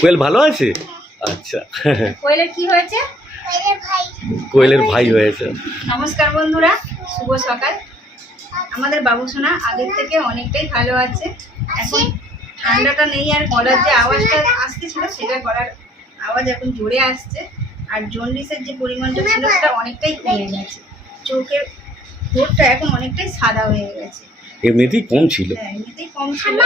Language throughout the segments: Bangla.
কোয়েল ভালো আছে? আচ্ছা। কোয়েলের কি হয়েছে? কোয়েলের ভাই হয়েছে। নমস্কার বন্ধুরা, শুভ সকাল। আমাদের বাবুসোনা আগের থেকে অনেকটাই ভালো আছে। এখন ঠান্ডাটা নেই, আর গলার যে আওয়াজটা আসতেছিল সেটা গলার আওয়াজ এখন জোরে আসছে। আর জন্ডিসের যে পরিমাণটা ছিল সেটা অনেকটাই কমে গেছে। চোখের ঠোঁটটা এখন অনেকটাই সাদা হয়ে গেছে। এমনিতেই কম ছিল। হ্যাঁ, এমনিতেই কম ছিল।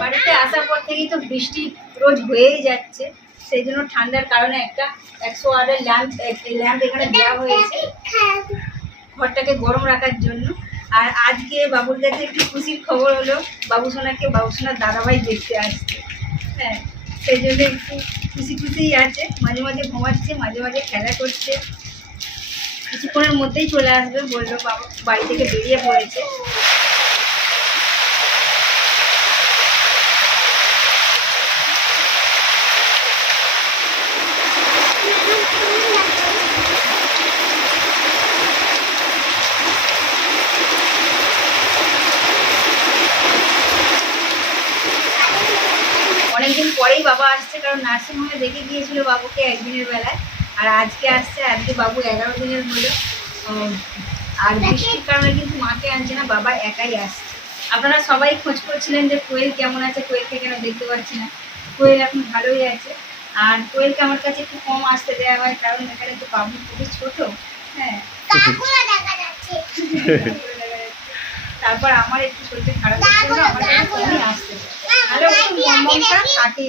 বাড়িতে আসার পর থেকেই তো বৃষ্টি রোজ হয়েই যাচ্ছে, সেই জন্য ঠান্ডার কারণে একটা 108-এর ল্যাম্প এখানে দেওয়া হয়েছে ঘরটাকে গরম রাখার জন্য। আর আজকে বাবুর কাছে একটু খুশির খবর হলো, বাবুসোনার দাদাভাই দেখতে আসছে। হ্যাঁ, সেই জন্য একটু খুশিই আছে। মাঝে মাঝে ঘুমাচ্ছে, মাঝে মাঝে খেলা করছে। কিছুক্ষণের মধ্যেই চলে আসবে বললো, বাবা বাড়ি থেকে বেরিয়ে পড়েছে। অনেকদিন পরেই বাবা আসছে, কারণ নার্সিংহোমে দেখে গিয়েছিল বাবুকে একদিনের বেলায়। আর আজকে আসছে, আজকে বাবু 11 দিনের হলো। আর বৃষ্টির কারণে কিন্তু মাকে আনছে না, বাবা একাই আসছে। আপনারা সবাই খোঁজ করছিলেন যে কোয়েল কেমন আছে, কোয়েলকে কেন দেখতে পাচ্ছি না। কোয়েল এখন ভালোই আছে। আর কোয়েলকে আমার কাছে একটু কম আসতে দেওয়া হয়, কারণ এখানে তো বাবু খুবই ছোট। হ্যাঁ, তারপর আমার একটু শরীরটা খারাপ হচ্ছিল, আমার কাছে কমই আসতে তাহলে মনটা থাকে।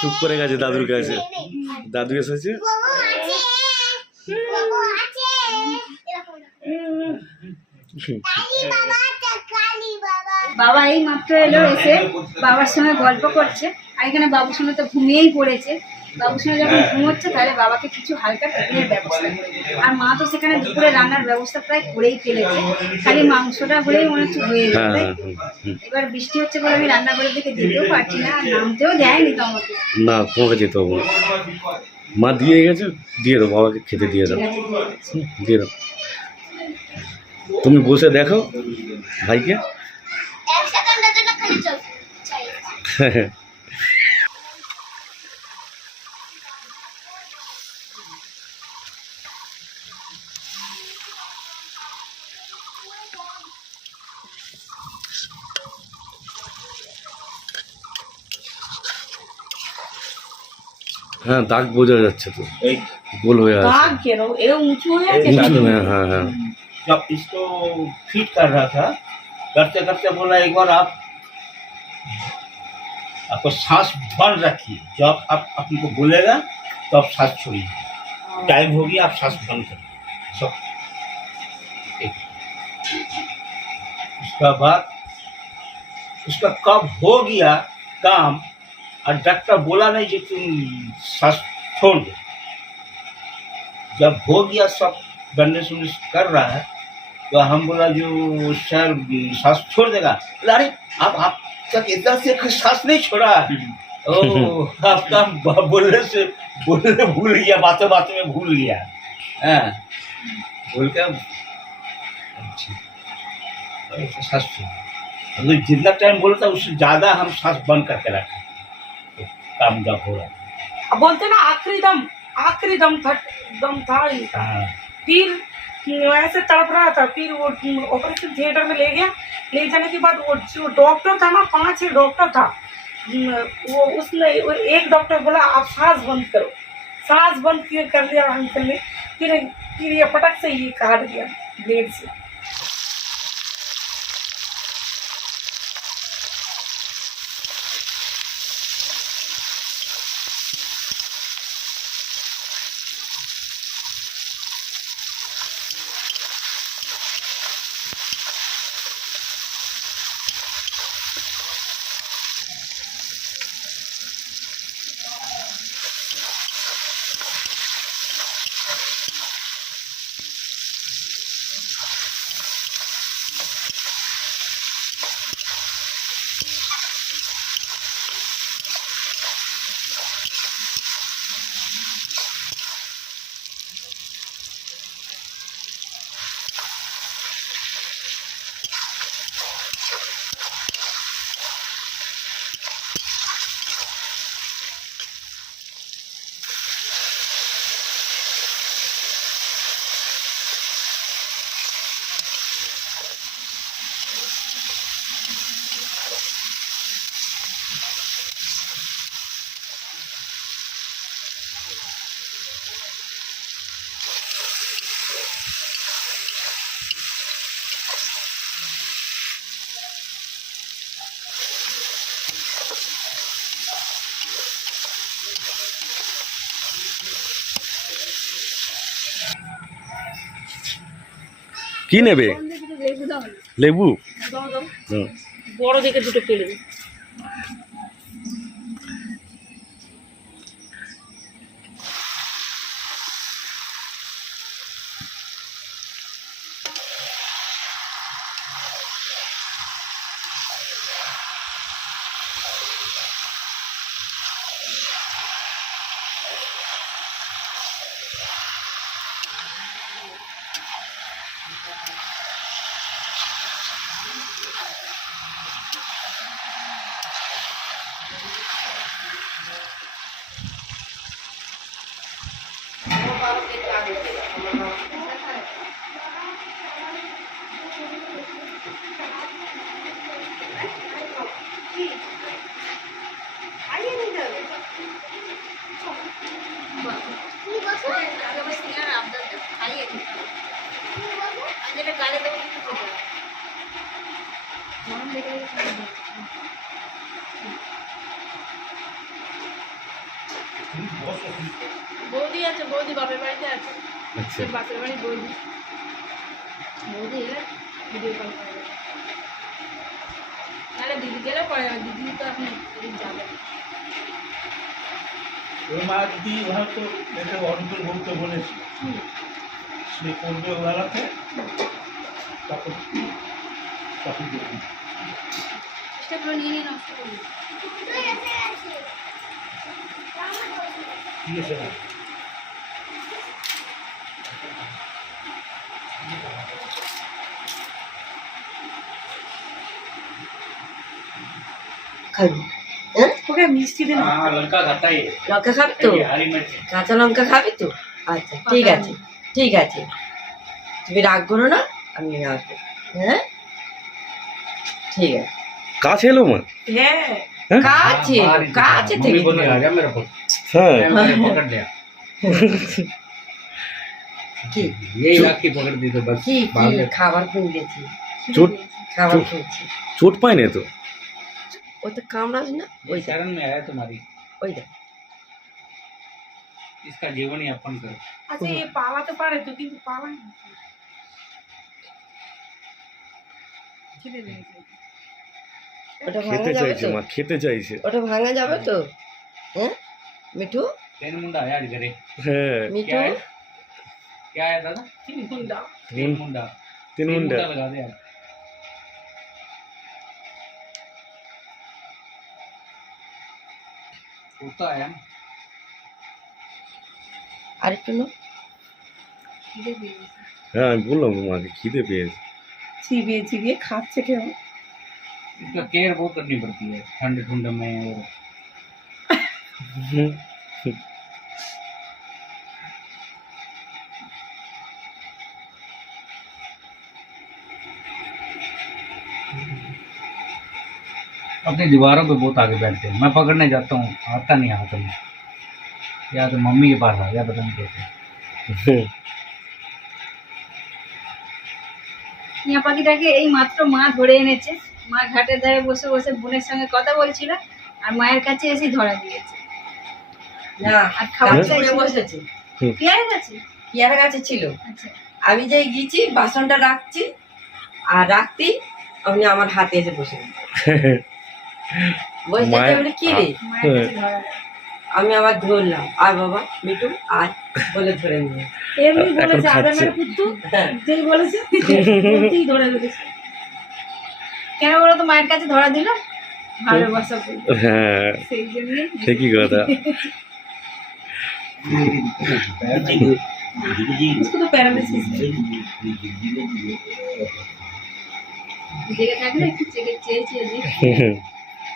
চুপ করে গেছে দাদুর কাছে। দাদু এসেছে। বাবা এই মাত্র এলো, এসে বাবার সঙ্গে গল্প করছে। আর এখানে বাবুর সঙ্গে তো ঘুমিয়েই পড়েছে। বাবুর সঙ্গে যখন ঘুমোচ্ছে তাহলে বাবাকে কিছু হালকা টিফিনের ব্যবস্থা করে। আর মা তো সেখানে দুপুরে রান্নার ব্যবস্থা প্রায় করেই ফেলেছে, খালি মাংসটা হলেই মনে হচ্ছে হয়ে যাবে। এবার বৃষ্টি হচ্ছে বলে আমি রান্নাঘরের দিকে যেতেও পারছি না, আর নামতেও দেয়নি তো আমাকে। না, তোমাকে যেতে হবে। মা দিয়ে গেছে, দিয়ে দাও বাবাকে খেতে দিয়ে দাও। দিয়ে দাও। তুমি বসে দেখো ভাইকে। হ্যাঁ, দাগ বোঝা যাচ্ছে তো, গোল হয়ে আছে। दाग के रो ये ऊंचू है ऊंचू है, हाँ हाँ। जब इसको फीड कर रहा था, करते करते बोला एक बार आपको सांस बंद रखिए, जब आप आपको बोलेगा तो आप सांस छोड़िए। टाइम होगी आप सांस बंद करिए सब। उसका बाद उसका कब हो गया काम, और डॉक्टर बोला नहीं कि तुम सांस छोड़ दो। जब हो गया सब बैंडेज उन्डेज कर रहा है, तो हम बोला जो सर सांस छोड़ देगा। अरे आप तक इधर से सांस नहीं छोड़ा। ओ आपका बोलने भूल गया, बातों बातों में भूल गया। हाँ, बोल कर सांस छोड़, जितना टाइम बोलता उससे ज़्यादा हम सांस बंद करके रखे, तो काम जब हो रहा है। बोलते ना आखिरी दम था ही। फिर ऐसे तड़प रहा था, फिर वो ऑपरेशन थिएटर में ले गया। ले जाने के बाद वो जो डॉक्टर था ना, 5-6 डॉक्टर था, वो उसने एक डॉक्टर बोला आप सांस बंद करो। सांस बंद कर लिया अंकल ने, फिर ये पटक से ये काट दिया ब्लेड से। কি নেবে? লেবু দাও না। লেবু? দাও দাও, হুম। বড় দেখে দুটো পেলে দিই। বৌদি আছে, বৌদি বাপের বাড়িতে আছে, আচ্ছা। বাপের বাড়ি বৌদি। বৌদি এলে ভিডিও কল করে দেবে। নাহলে দিদি গেলে পরে যাবে, দিদি তো এখন এদিক যাবে না। ওই মা দিদি হয়তো একে অন্তর বলতে বলেছি, সে করবে ওবেলাতে, তখন তখন দেখবি। চেষ্টাগুলো নিয়ে নিয়ে নষ্ট করবি। ঠিক আছে না? খাবি? হ্যাঁ, ওকে মিষ্টি দিন। हाँ लड़का खाता है লঙ্কা খাবি তো? हरी मिर्च কাঁচা লঙ্কা খাবি তো? আচ্ছা ঠিক আছে, ঠিক আছে, তুমি রাগ করো না, আমি আসবো। হ্যাঁ ঠিক আছে। কাছে এলো মা? হ্যাঁ, কাছে কাছে থেকে मम्मी बोल रही है, आ जा मेरे को হ্যাঁ। मैंने पकड़ लिया কি यही लाख की पकड़ दी तो बस কি भाग কি गए। খাবার খুঁজেছি, চোট খাবার খুঁজছি। চোট পায় না তো? ওই তো কামড়াস না, ওই ये शरण में आया तुम्हारी, ওই দেখ। इसका जीवन ही अपन करो। আচ্ছা এ পালাতে পারে তো, কিন্তু পালায় না। খিদে লেগেছে। ওটা খেতে ভাঙা যাবে চাইছে তো? মা, খেতে চাইছে। ওটা ভাঙা যাবে তো? হ্যাঁ মিঠু, तीन मुंडा आया घरे, হ্যাঁ, মিঠু क्या है क्या है दादा? তিন ঘন্টা। तीन मुंडा, তিন মুন্ডা। लगा दे यार। होता है আরেকটু নো। খিদে পেয়েছে, হ্যাঁ আমি বললাম তো মাকে খিদে পেয়েছে। চিবিয়ে চিবিয়ে খাচ্ছে কেমন। इसका केयर बहुत करनी पड़ती है ठंड ठंड में और अपनी दीवारों पे बहुत आगे बैठते हैं। मैं पकड़ने जाता हूँ, आता नहीं हाथ में, या तो मम्मी के पास आ गया, पता नहीं कैसे। টিয়া পাখিটাকে এই মাত্র মা ধরে এনেছে। মা ঘাটের ধারে বসে বসে বোনের সঙ্গে কথা বলছিল, আর মায়ের কাছে এসে ধরা দিয়েছে। না আর খাবার গাছে চাইছে। উড়ে বসেছে, পেয়ারা গাছে? পেয়ারা গাছে ছিল। আচ্ছা, আমি যাই গিয়েছি বাসনটা রাখছি, আর রাখতেই আপনি আমার হাতে এসে বসে গেলেন। বসে মায়ের- বলে কি রে, মায়ের কাছে ধরা দেয়। আমি আবার ধরলাম, আর বাবা মিঠু আয় বলে ধরে নিয়ে। এমনি এখন বলেছে খাচ্ছে। আদামের কুত্তু, যেই বলেছে বলতেই ধরে ফেলেছে। কেন বলো তো মায়ের কাছে ধরা দিল? ভালোবাসা বলে। হ্যাঁ সেই জন্যই ঠিকই কথা। उसको तो पैरालिसिस है। জেগে থাকলে একটু জেগে চেয়ে চেয়ে দিই।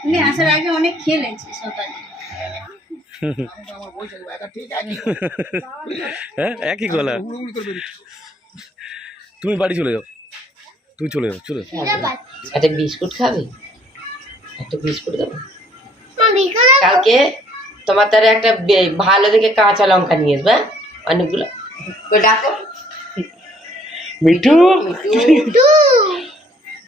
তুমি আসার আগে অনেক খেলেছি সকালে। হ্যাঁ একই গলা। তুমি বাড়ি চলে যাও, তুমি চলে যাও, চলে যাও। একটা বিস্কুট খাবে? একটা বিস্কুট দেবো কালকে। তোমার তার একটা ভালো দেখে কাঁচা লঙ্কা নিয়ে আসবে, হ্যাঁ? অনেকগুলো। কই ডাকো মিঠু মিঠু।